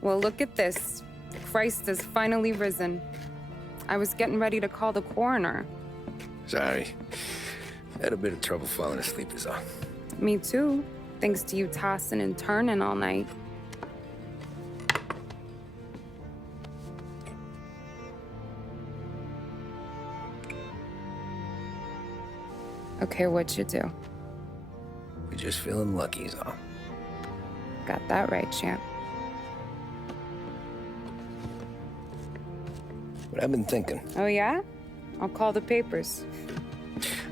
Well, look at this. Christ has finally risen. I was getting ready to call the coroner. Sorry. Had a bit of trouble falling asleep is all. Me too, thanks to you tossing and turning all night. Okay, what'd you do? We're just feeling lucky is all. Got that right, champ. But I've been thinking. Oh, yeah? I'll call the papers.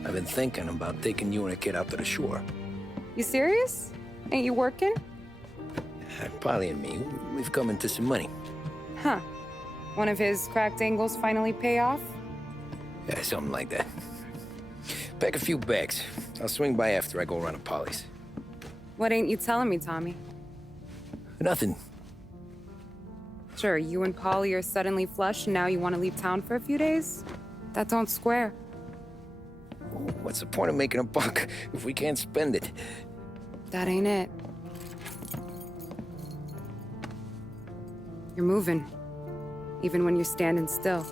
I've been thinking about taking you and a kid out to the shore. You serious? Ain't you working? Polly and me, we've come into some money. Huh. One of his cracked angles finally pay off? Yeah, something like that. Pack a few bags. I'll swing by after I go around to Polly's. What ain't you telling me, Tommy? Nothing. Sure, you and Polly are suddenly flush and now you want to leave town for a few days? That don't square. What's the point of making a buck if we can't spend it? That ain't it. You're moving, even when you're standing still.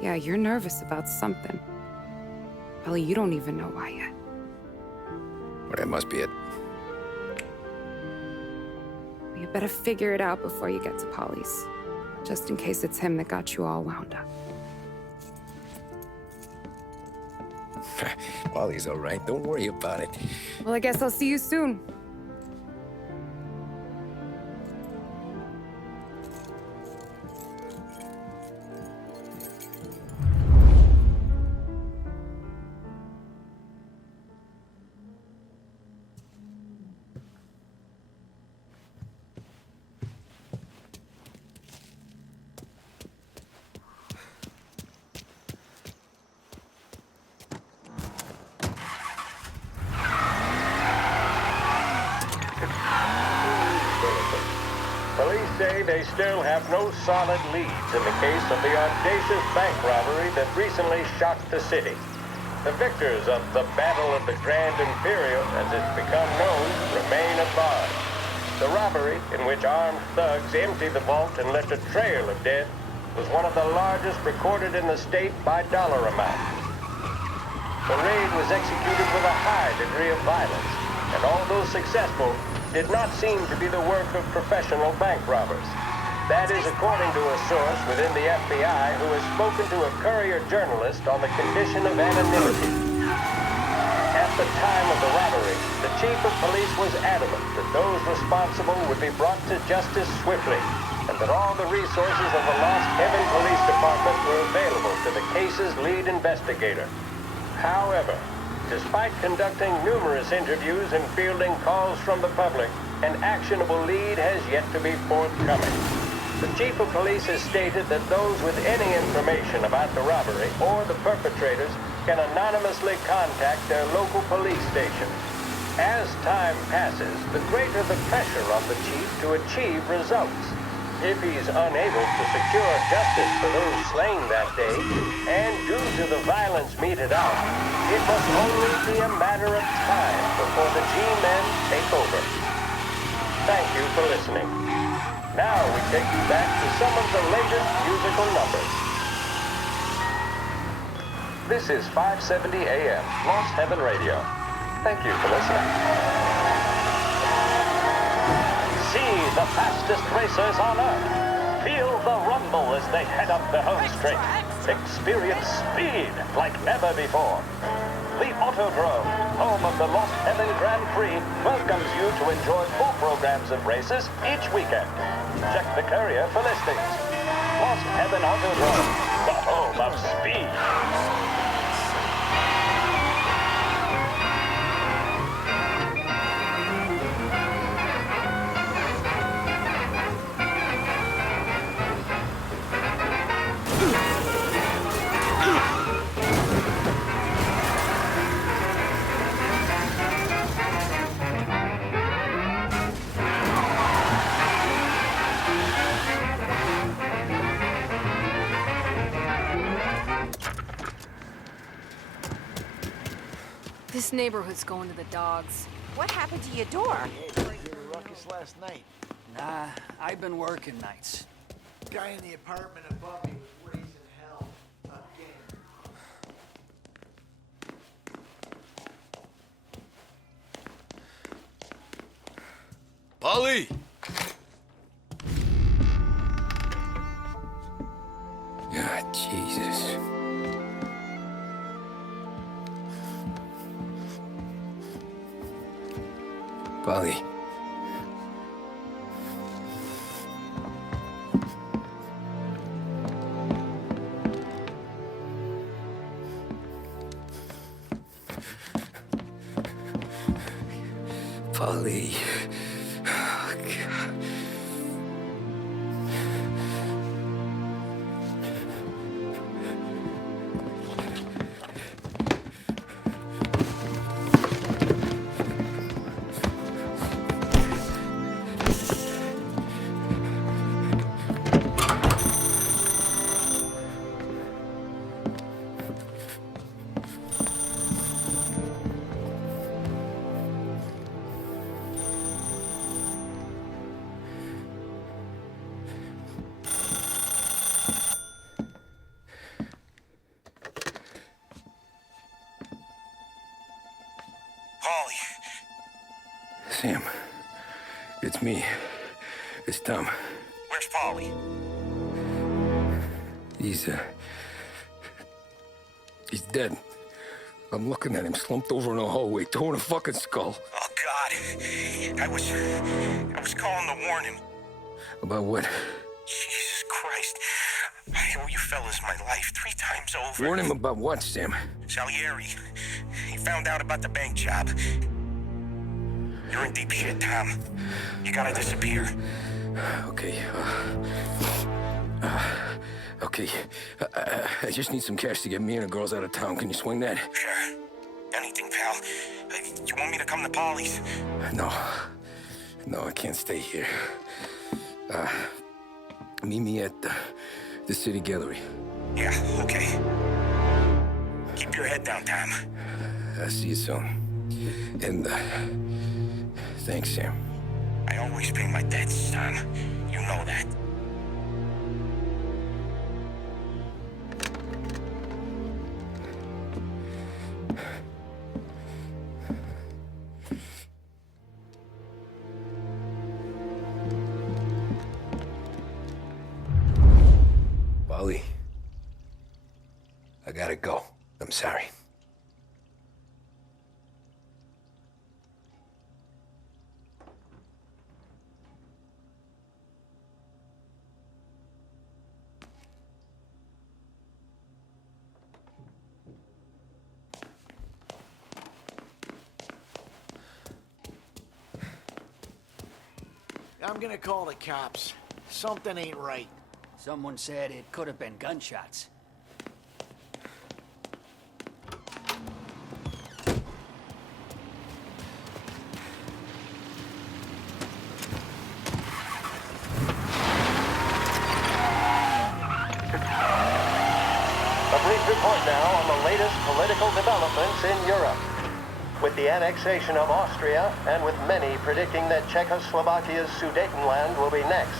Yeah, you're nervous about something. Probably you don't even know why yet. Well, that must be it. You better figure it out before you get to Polly's, just in case it's him that got you all wound up. Polly's all right. Don't worry about it. Well, I guess I'll see you soon. Police say they still have no solid leads in the case of the audacious bank robbery that recently shocked the city. The victors of the Battle of the Grand Imperial, as it's become known, remain at large. The robbery, in which armed thugs emptied the vault and left a trail of dead, was one of the largest recorded in the state by dollar amount. The raid was executed with a high degree of violence, and although successful, did not seem to be the work of professional bank robbers. That is according to a source within the FBI who has spoken to a Courier journalist on the condition of anonymity. At the time of the robbery, the chief of police was adamant that those responsible would be brought to justice swiftly, and that all the resources of the Lost Heaven Police Department were available to the case's lead investigator. However, despite conducting numerous interviews and fielding calls from the public, an actionable lead has yet to be forthcoming. The chief of police has stated that those with any information about the robbery or the perpetrators can anonymously contact their local police station. As time passes, the greater the pressure on the chief to achieve results. If he's unable to secure justice for those slain that day, and due to the violence meted out, it must only be a matter of time before the G-men take over. Thank you for listening. Now we take you back to some of the latest musical numbers. This is 570 AM, Lost Heaven Radio. Thank you for listening. See the fastest racers on Earth. Feel the rumble as they head up the home straight. Experience speed like never before. The Autodrome, home of the Lost Heaven Grand Prix, welcomes you to enjoy full programs of races each weekend. Check the Courier for listings. Lost Heaven Autodrome, the home of speed. This neighborhood's going to the dogs. What happened to your door? Hey, pretty ruckus last night. Nah, I've been working nights. Guy in the apartment above me was raising hell. Again. Polly! Ah, Jesus. Polly. Polly. Oh, God. Polly! Sam. It's me. It's Tom. Where's Polly? He's dead. I'm looking at him slumped over in the hallway, torn a fucking skull. Oh, God. I was calling to warn him. About what? Jesus Christ. I owe you fellas my life 3 times over. Warn him about what, Sam? Salieri. He found out about the bank job. You're in deep shit, Tom. You gotta disappear. Okay. Okay. I just need some cash to get me and the girls out of town. Can you swing that? Sure. Anything, pal. You want me to come to Polly's? No. No, I can't stay here. Meet me at the city gallery. Yeah, okay. Keep your head down, Tom. I'll see you soon. And, thanks, Sam. I always pay my debts, Tom. You know that. Polly. I gotta go. I'm sorry. I'm gonna call the cops. Something ain't right. Someone said it could have been gunshots. A brief report now on the latest political developments in Europe. With the annexation of Austria, and with many predicting that Czechoslovakia's Sudetenland will be next,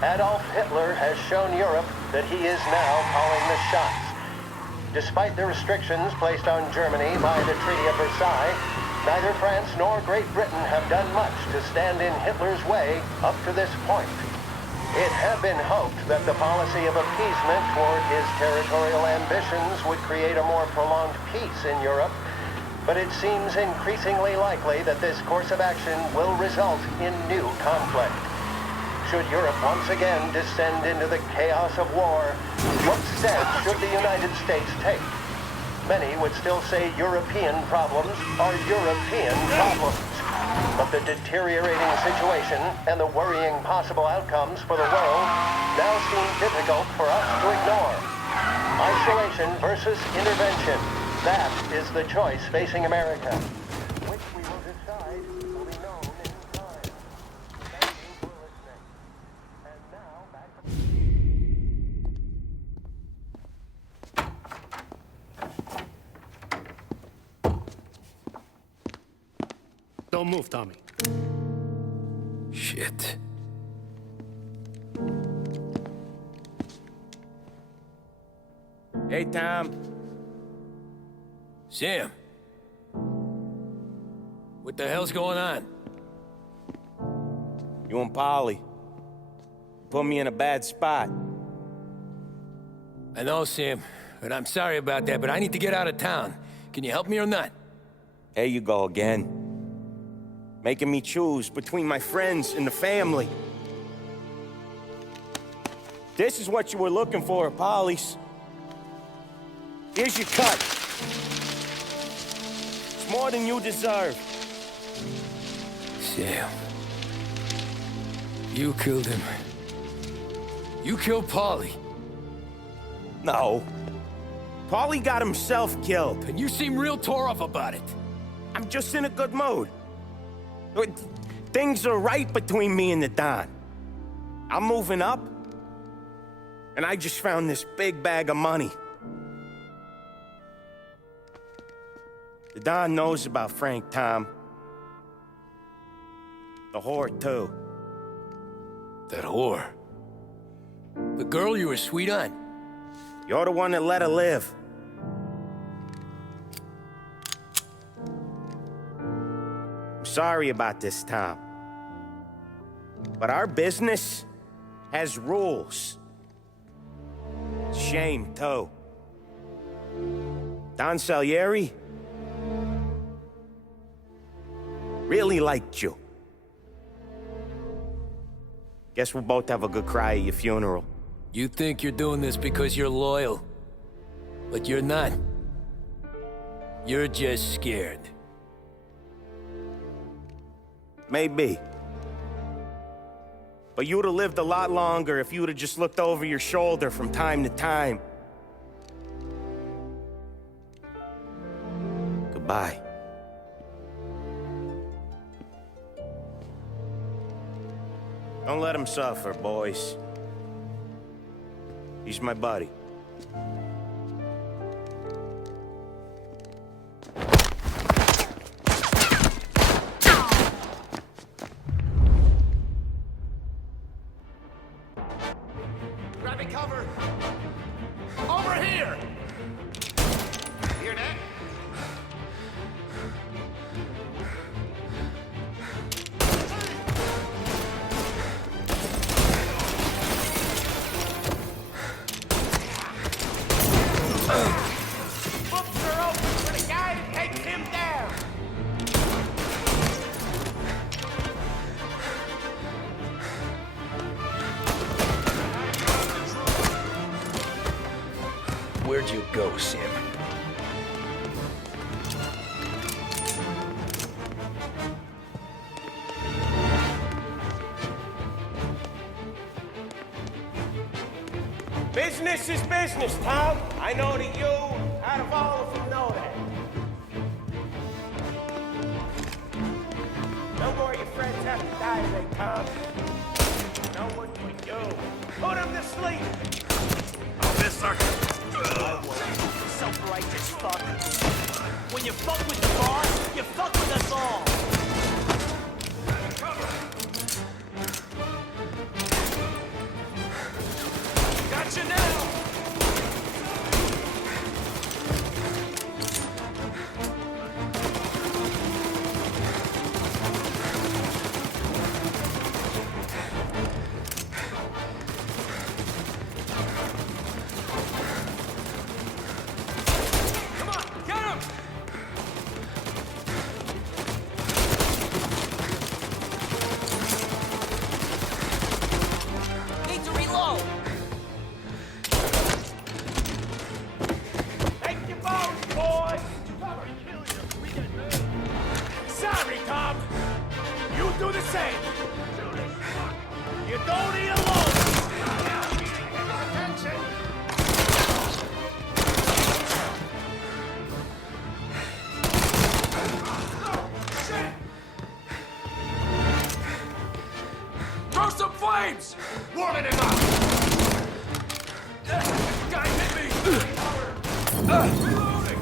Adolf Hitler has shown Europe that he is now calling the shots. Despite the restrictions placed on Germany by the Treaty of Versailles, neither France nor Great Britain have done much to stand in Hitler's way up to this point. It had been hoped that the policy of appeasement toward his territorial ambitions would create a more prolonged peace in Europe, but it seems increasingly likely that this course of action will result in new conflict. Should Europe once again descend into the chaos of war, what steps should the United States take? Many would still say European problems are European problems. But the deteriorating situation and the worrying possible outcomes for the world now seem difficult for us to ignore. Isolation versus intervention. That is the choice facing America, which we will decide will be known in time. Thank you for listening. And now back to... Don't move, Tommy. Shit. Hey, Tom. Sam. What the hell's going on? You and Polly put me in a bad spot. I know, Sam, but I'm sorry about that, but I need to get out of town. Can you help me or not? There you go again. Making me choose between my friends and the family. This is what you were looking for at Polly's. Here's your cut. It's more than you deserve. Sam. You killed him. You killed Paulie. No. Paulie got himself killed. And you seem real tore up about it. I'm just in a good mood. Things are right between me and the Don. I'm moving up, and I just found this big bag of money. The Don knows about Frank, Tom. The whore, too. That whore. The girl you were sweet on. You're the one that let her live. I'm sorry about this, Tom. But our business has rules. Shame, too. Don Salieri really liked you. Guess we'll both have a good cry at your funeral. You think you're doing this because you're loyal. But you're not. You're just scared. Maybe. But you'd have lived a lot longer if you'd have just looked over your shoulder from time to time. Goodbye. Don't let him suffer, boys. He's my buddy. Grabbing cover! Over here! Hear that? Books are open for the guy that takes him down! Where'd you go, Sam? Business is business, Tom. I know that you, out of all of them, know that. No more of your friends have to die today, Tom. No one but you. Put them to sleep. Oh, this sucker! Self-righteous fuck. When you fuck with the boss, you fuck with us all. Gotcha now! Come on, get him! Need to reload. Take your bones, boys! Sorry, Tom! You do the same! You don't eat alone! Attention! Throw some flames! Warming him up! Guy hit me! Reloading!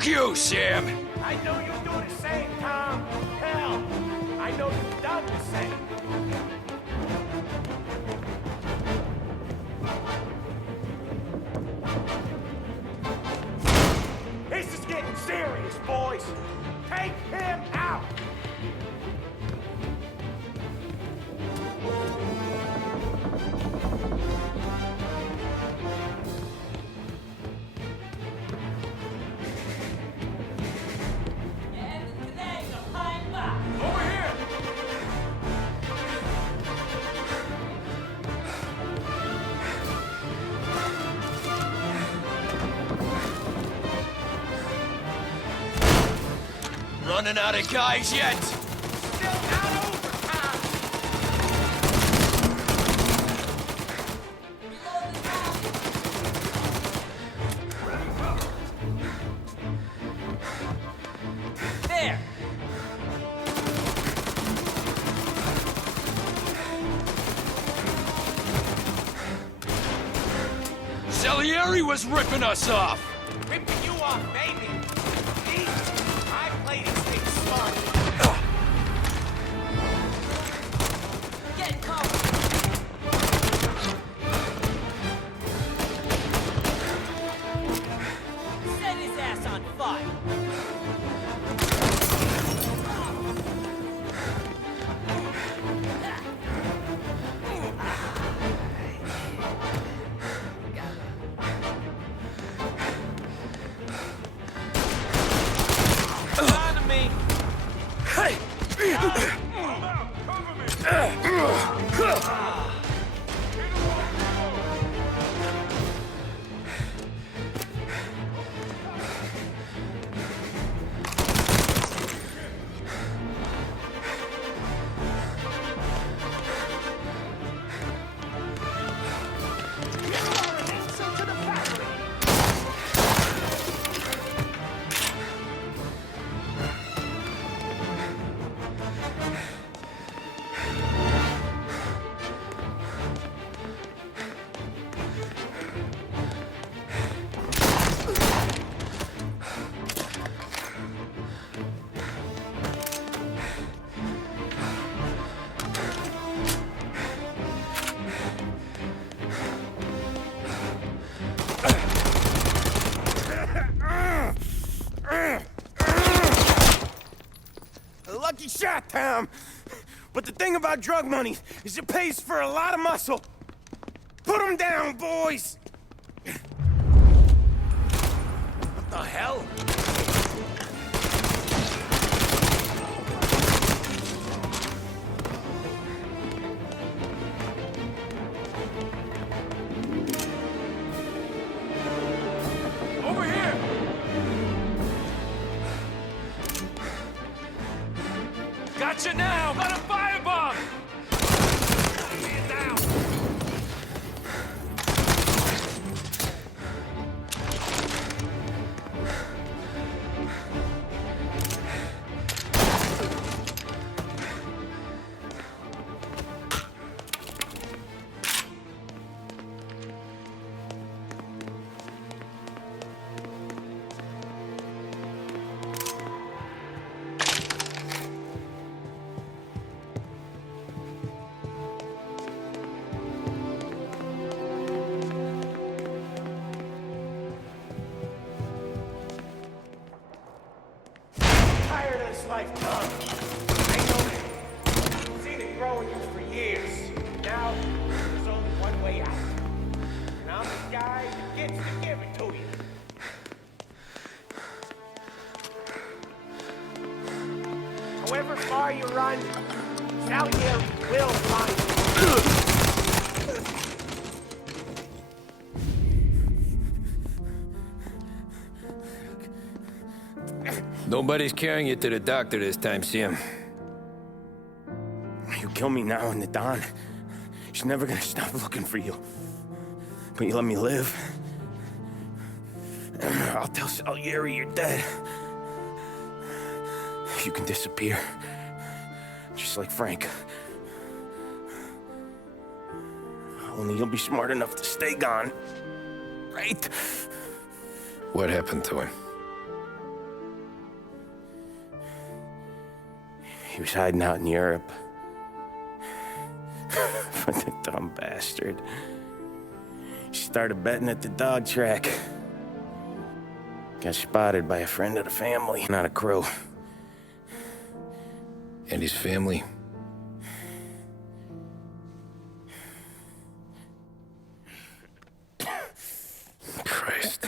Fuck you, Sam! I know you're doing the same, Tom. Hell, I know you've done the same. This is getting serious, boys. Take him out. Over here. Running out of guys yet? Still not over, Tom. There! Salieri was ripping us off! Ripping you off, baby. Me? I played this thing smart. Get covered! Set his ass on fire! On to me! A lucky shot, Tom. But the thing about drug money is it pays for a lot of muscle. Put him down, boys! What the hell? Over here. Gotcha now! Got a firebomb! Man down. Tired of this life, Tom. I know it. Seen it grow in you for years. Now, there's only one way out. And I'm the guy that gets to give it to you. However far you run, Salieri will find you. Nobody's carrying you to the doctor this time, Sam. You kill me now and the Don. She's never gonna stop looking for you. But you let me live. I'll tell Salieri you're dead. You can disappear. Just like Frank. Only you'll be smart enough to stay gone. Right? What happened to him? He was hiding out in Europe. But the dumb bastard. He started betting at the dog track. Got spotted by a friend of the family, not a crew. And his family? Christ.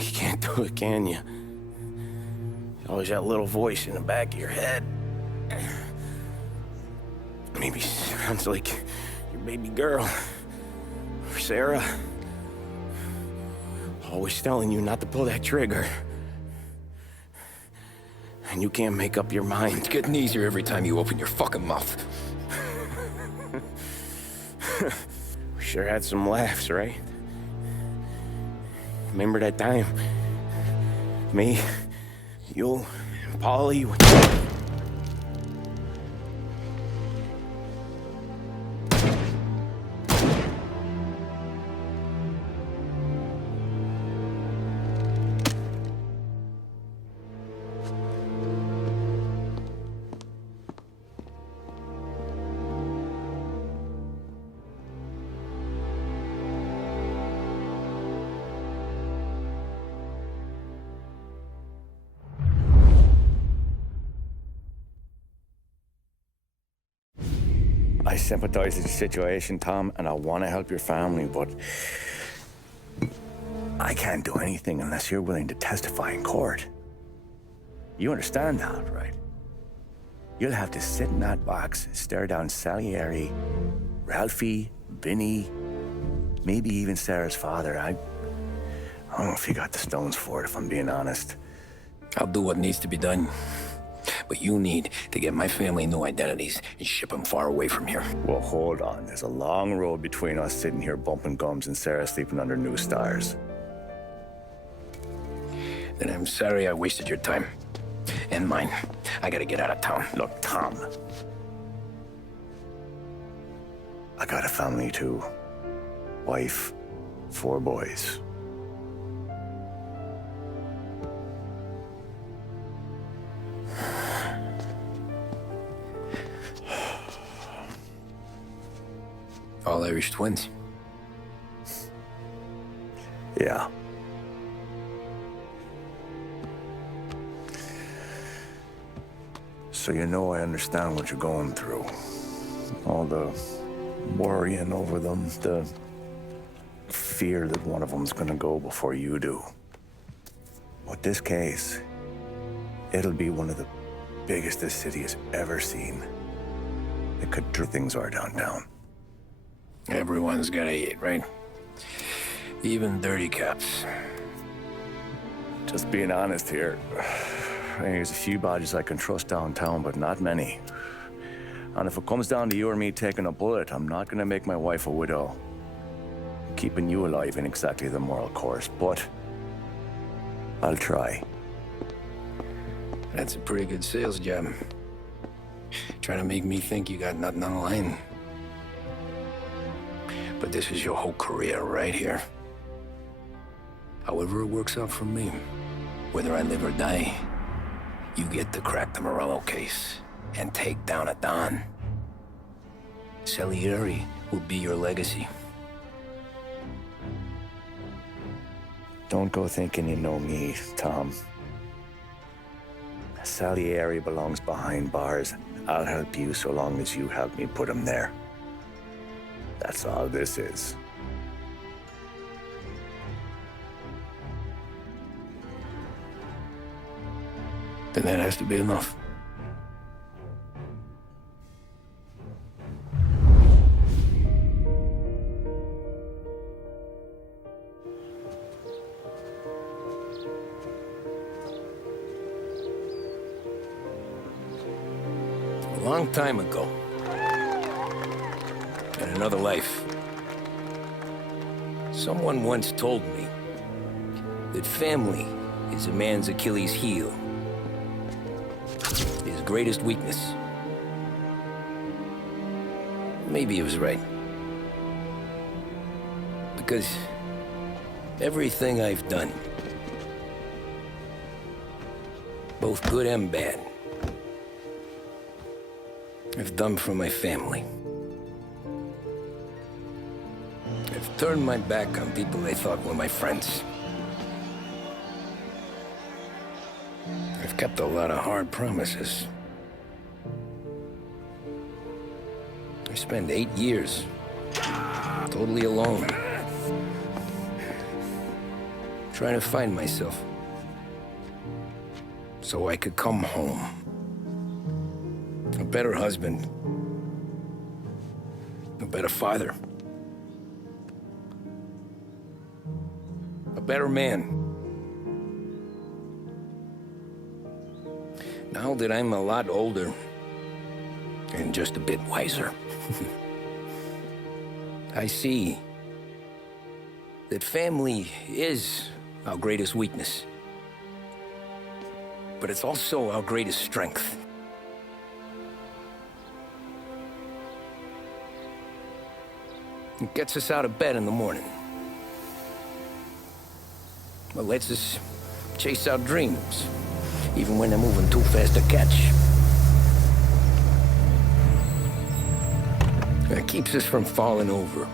You can't do it, can you? Always that little voice in the back of your head. Maybe sounds like your baby girl. Or Sarah. Always telling you not to pull that trigger. And you can't make up your mind. It's getting easier every time you open your fucking mouth. We sure had some laughs, right? Remember that time? Me, you, and Polly. I sympathize with the situation, Tom, and I want to help your family, but I can't do anything unless you're willing to testify in court. You understand that, right? You'll have to sit in that box, stare down Salieri, Ralphie, Vinny, maybe even Sarah's father. I don't know if you got the stones for it, if I'm being honest. I'll do what needs to be done. But you need to get my family new identities and ship them far away from here. Well, hold on. There's a long road between us sitting here bumping gums and Sarah sleeping under new stars. Then I'm sorry I wasted your time. And mine. I gotta get out of town. Look, Tom. I got a family too. Wife, 4 boys. All Irish twins. Yeah. So you know I understand what you're going through. All the worrying over them, the fear that one of them's gonna go before you do. With this case, it'll be one of the biggest this city has ever seen. It could do things are downtown. Everyone's got a hate, right? Even dirty cops. Just being honest here. There's a few bodies I can trust downtown, but not many. And if it comes down to you or me taking a bullet, I'm not gonna make my wife a widow. Keeping you alive ain't exactly the moral course, but I'll try. That's a pretty good sales job. Trying to make me think you got nothing on the line. But this is your whole career right here. However it works out for me, whether I live or die, you get to crack the Morello case and take down a Don. Salieri will be your legacy. Don't go thinking you know me, Tom. Salieri belongs behind bars. I'll help you so long as you help me put him there. That's all this is. Then that has to be enough. A long time ago, in another life, someone once told me that family is a man's Achilles heel, his greatest weakness. maybe he was right. Because everything I've done, both good and bad, I've done for my family. I've turned my back on people I thought were my friends. I've kept a lot of hard promises. I spent 8 years totally alone, trying to find myself so I could come home. A better husband, a better father, a better man. Now that I'm a lot older and just a bit wiser, I see that family is our greatest weakness, but it's also our greatest strength. It gets us out of bed in the morning. It lets us chase our dreams, even when they're moving too fast to catch. It keeps us from falling over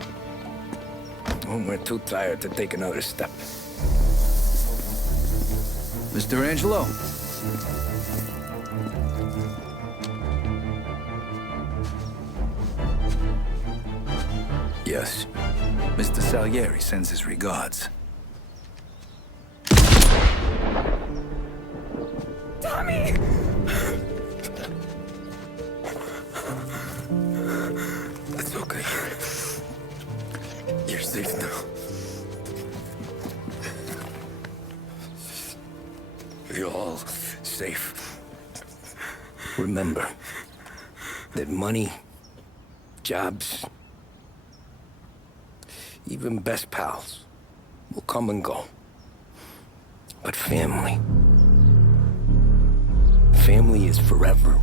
when we're too tired to take another step. Mr. Angelo. Yes. Mr. Salieri sends his regards. Tommy! That's okay. You're safe now. You're all safe. Remember that money, jobs, even best pals will come and go. But family is forever.